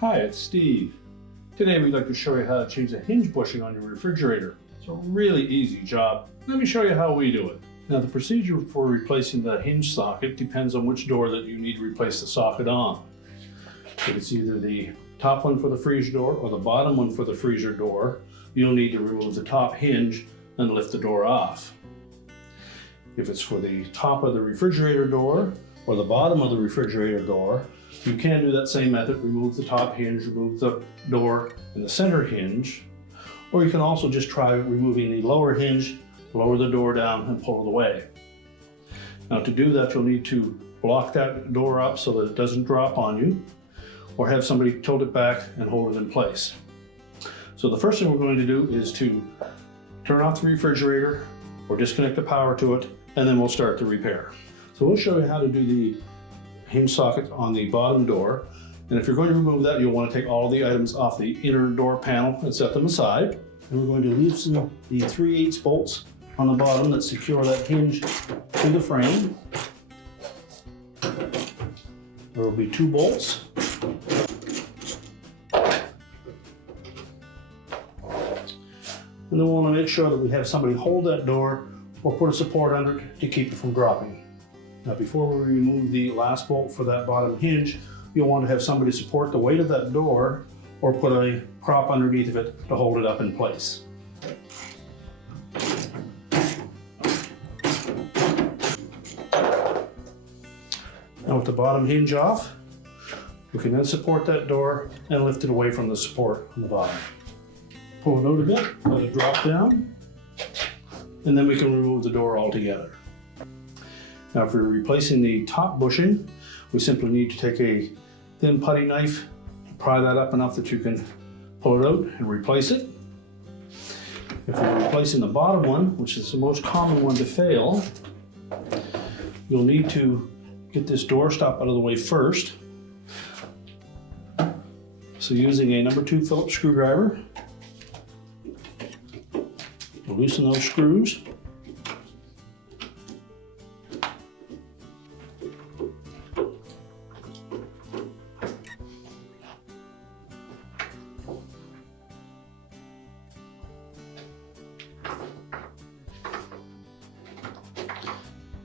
Hi, it's Steve. Today we'd like to show you how to change the hinge bushing on your refrigerator. It's a really easy job. Let me show you how we do it. Now, the procedure for replacing the hinge socket depends on which door that you need to replace the socket on. If it's either the top one for the freezer door or the bottom one for the freezer door, you'll need to remove the top hinge and lift the door off. If it's for the top of the refrigerator door or the bottom of the refrigerator door, you can do that same method, remove the top hinge, remove the door and the center hinge, or you can also just try removing the lower hinge, lower the door down and pull it away. Now, to do that, you'll need to block that door up so that it doesn't drop on you, or have somebody tilt it back and hold it in place. So the first thing we're going to do is to turn off the refrigerator or disconnect the power to it, and then we'll start the repair. So we'll show you how to do the hinge socket on the bottom door. And if you're going to remove that, you'll want to take all the items off the inner door panel and set them aside. And we're going to loosen the 3/8 bolts on the bottom that secure that hinge to the frame. There will be 2 bolts. And then we'll want to make sure that we have somebody hold that door or put a support under it to keep it from dropping. Now, before we remove the last bolt for that bottom hinge, you'll want to have somebody support the weight of that door or put a prop underneath of it to hold it up in place. Now, with the bottom hinge off, we can then support that door and lift it away from the support on the bottom. Pull it out a bit, let it drop down, and then we can remove the door altogether. Now, if we're replacing the top bushing, we simply need to take a thin putty knife, pry that up enough that you can pull it out and replace it. If we're replacing the bottom one, which is the most common one to fail, you'll need to get this door stop out of the way first. So using a number 2 Phillips screwdriver, loosen those screws.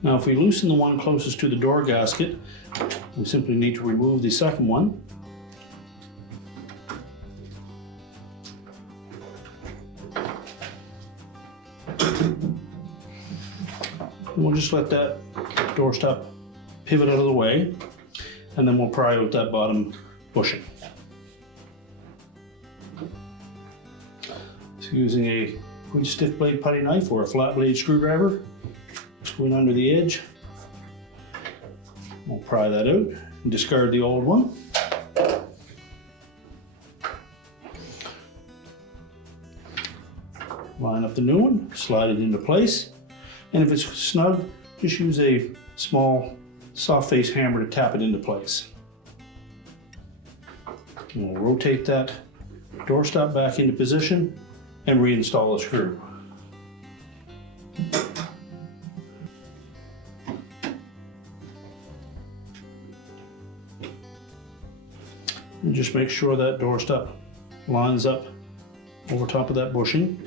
Now, if we loosen the one closest to the door gasket, we simply need to remove the second one. And we'll just let that door stop pivot out of the way, and then we'll pry out that bottom bushing. So using a good stiff blade putty knife or a flat blade screwdriver, going under the edge, we'll pry that out and discard the old one. Line up the new one, slide it into place, and if it's snug, just use a small soft face hammer to tap it into place. And we'll rotate that door stop back into position and reinstall the screw. And just make sure that door stop lines up over top of that bushing.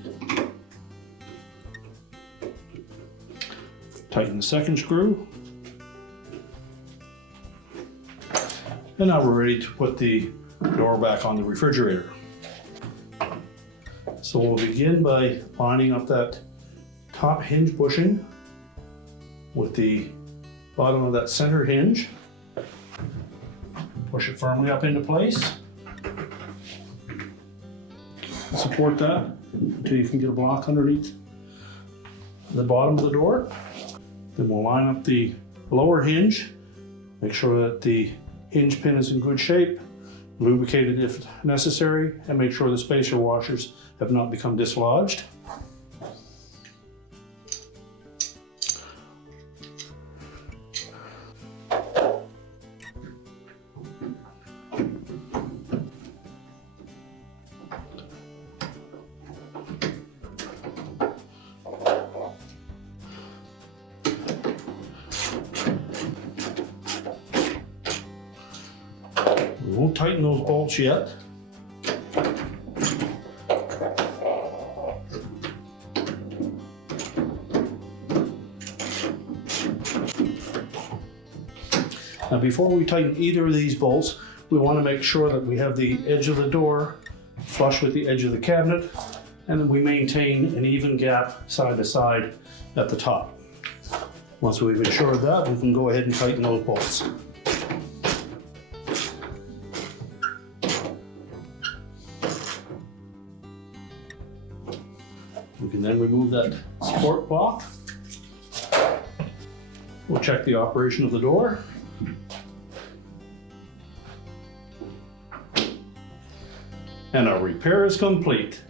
Tighten the second screw. And now we're ready to put the door back on the refrigerator. So we'll begin by lining up that top hinge bushing with the bottom of that center hinge. Push it firmly up into place. Support that until you can get a block underneath the bottom of the door. Then we'll line up the lower hinge, make sure that the hinge pin is in good shape, lubricate it if necessary, and make sure the spacer washers have not become dislodged. won't tighten those bolts yet. Now before we tighten either of these bolts, we want to make sure that we have the edge of the door flush with the edge of the cabinet, and then we maintain an even gap side to side at the top. Once we've ensured that, we can go ahead and tighten those bolts. We can then remove that support block. We'll check the operation of the door. And our repair is complete.